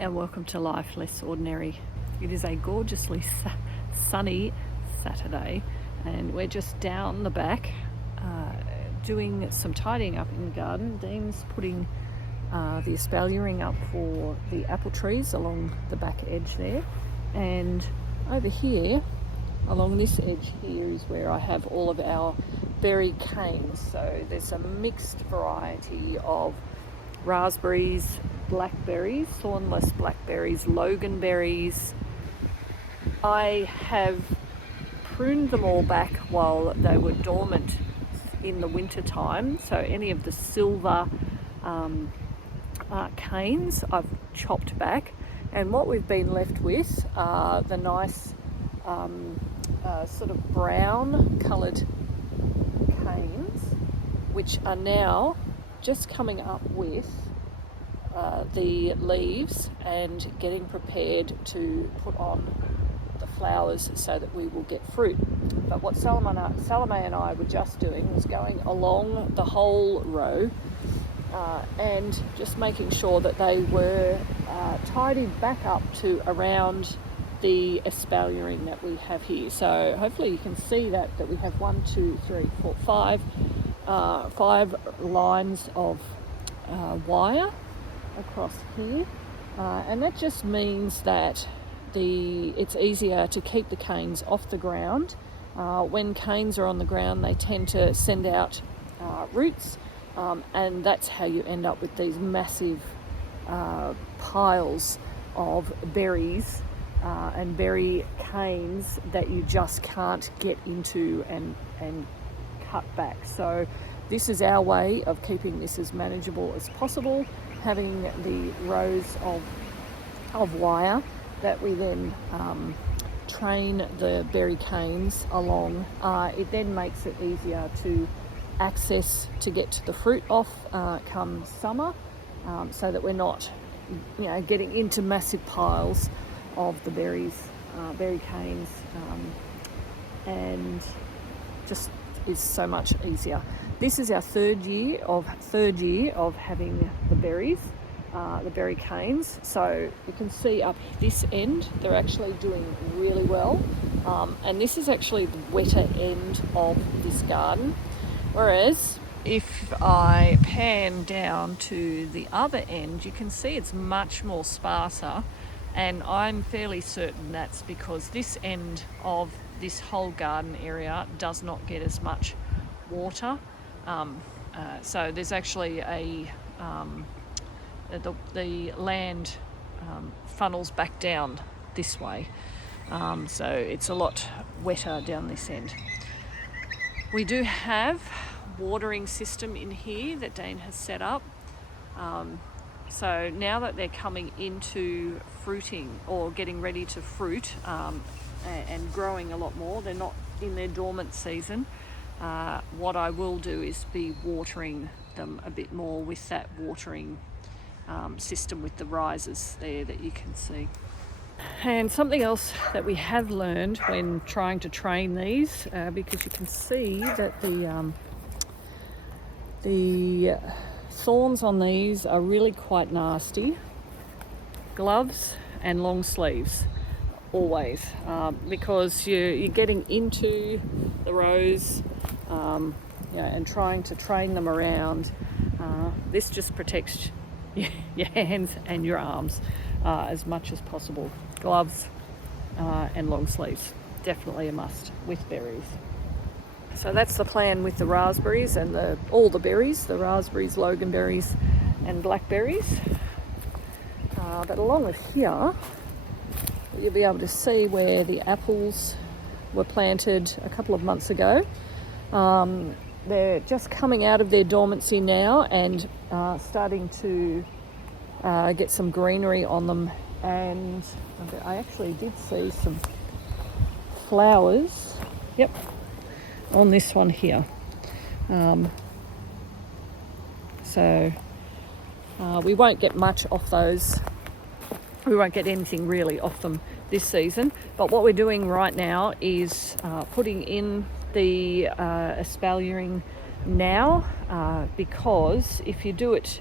and welcome to Life Less Ordinary. It is a gorgeously sunny Saturday and we're just down the back doing some tidying up in the garden. Dean's putting the espaliering up for the apple trees along the back edge there, and over here along this edge here is where I have all of our berry canes. So there's a mixed variety of raspberries, blackberries, thornless blackberries, loganberries. I have pruned them all back while they were dormant in the winter time, so any of the silver canes I've chopped back, and what we've been left with are the nice sort of brown coloured canes, which are now just coming up with the leaves and getting prepared to put on the flowers so that we will get fruit. But what Salome and I were just doing was going along the whole row and just making sure that they were tidied back up to around the espaliering that we have here. So hopefully you can see that we have 5 lines of wire across here, and that just means that it's easier to keep the canes off the ground. When canes are on the ground, they tend to send out roots, and that's how you end up with these massive piles of berries and berry canes that you just can't get into and cut back. So this is our way of keeping this as manageable as possible, having the rows of wire that we then train the berry canes along. It then makes it easier to access to get to the fruit off come summer, so that we're not getting into massive piles of the berry canes, and just is so much easier. This is our third year of having the berries, the berry canes. So you can see up this end, they're actually doing really well. And this is actually the wetter end of this garden. Whereas if I pan down to the other end, you can see it's much more sparser. And I'm fairly certain that's because this end of this whole garden area does not get as much water. So there's actually the land funnels back down this way. So it's a lot wetter down this end. We do have watering system in here that Dane has set up. So now that they're coming into fruiting or getting ready to fruit and growing a lot more, they're not in their dormant season. What I will do is be watering them a bit more with that watering system with the risers there that you can see. And something else that we have learned when trying to train these, because you can see that the thorns on these are really quite nasty. Gloves and long sleeves always, because you're getting into the rows and trying to train them around. This just protects your hands and your arms as much as possible. Gloves and long sleeves, definitely a must with berries. So that's the plan with the raspberries and all the berries, the raspberries, loganberries and blackberries. But along with here, you'll be able to see where the apples were planted a couple of months ago. They're just coming out of their dormancy now and starting to get some greenery on them. And I actually did see some flowers, on this one here. So we won't get much off those. We won't get anything really off them this season. But what we're doing right now is putting in the espaliering now, because if you do it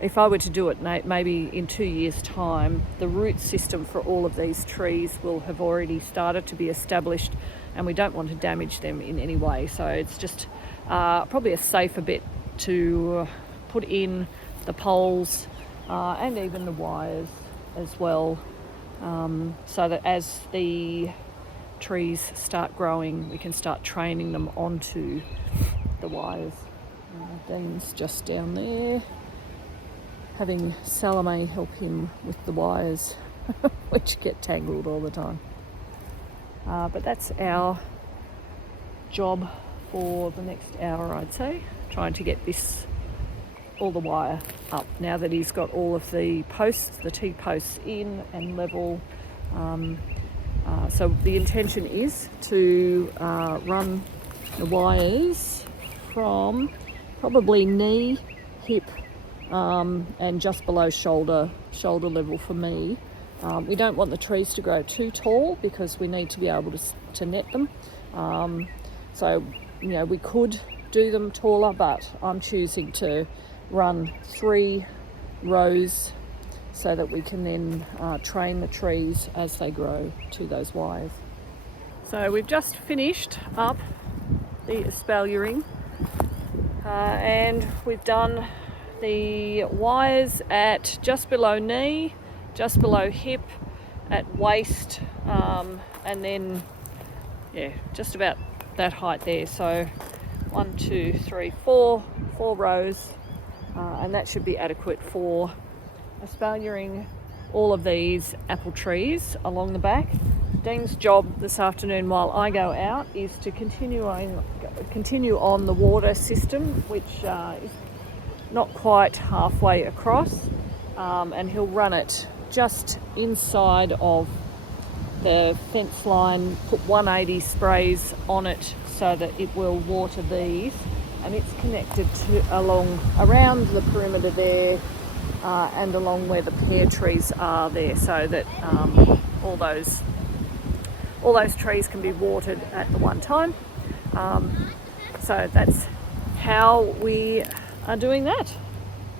if I were to do it maybe in 2 years' time, the root system for all of these trees will have already started to be established, and we don't want to damage them in any way. So it's just probably a safer bet to put in the poles and even the wires as well, so that as the trees start growing, we can start training them onto the wires. Dean's just down there, having Salome help him with the wires, which get tangled all the time. But that's our job for the next hour, I'd say, trying to get all the wire up now that he's got all of the posts, the T-posts in and level. So the intention is to run the wires from probably knee, hip, and just below shoulder level for me. We don't want the trees to grow too tall because we need to be able to net them. So, we could do them taller, but I'm choosing to run 3 rows so that we can then train the trees as they grow to those wires. So we've just finished up the espaliering, and we've done the wires at just below knee, just below hip, at waist, and then just about that height there. So 1, 2, 3, 4 rows, and that should be adequate for espaliering all of these apple trees along the back. Dean's job this afternoon while I go out is to continue on the water system, which is not quite halfway across, and he'll run it just inside of the fence line, put 180 sprays on it so that it will water these, and it's connected to around the perimeter there, and along where the pear trees are there, so that all those trees can be watered at the one time. So that's how we are doing that,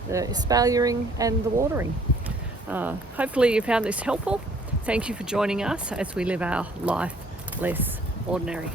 the espaliering and the watering. Hopefully you found this helpful. Thank you for joining us as we live our life less ordinary.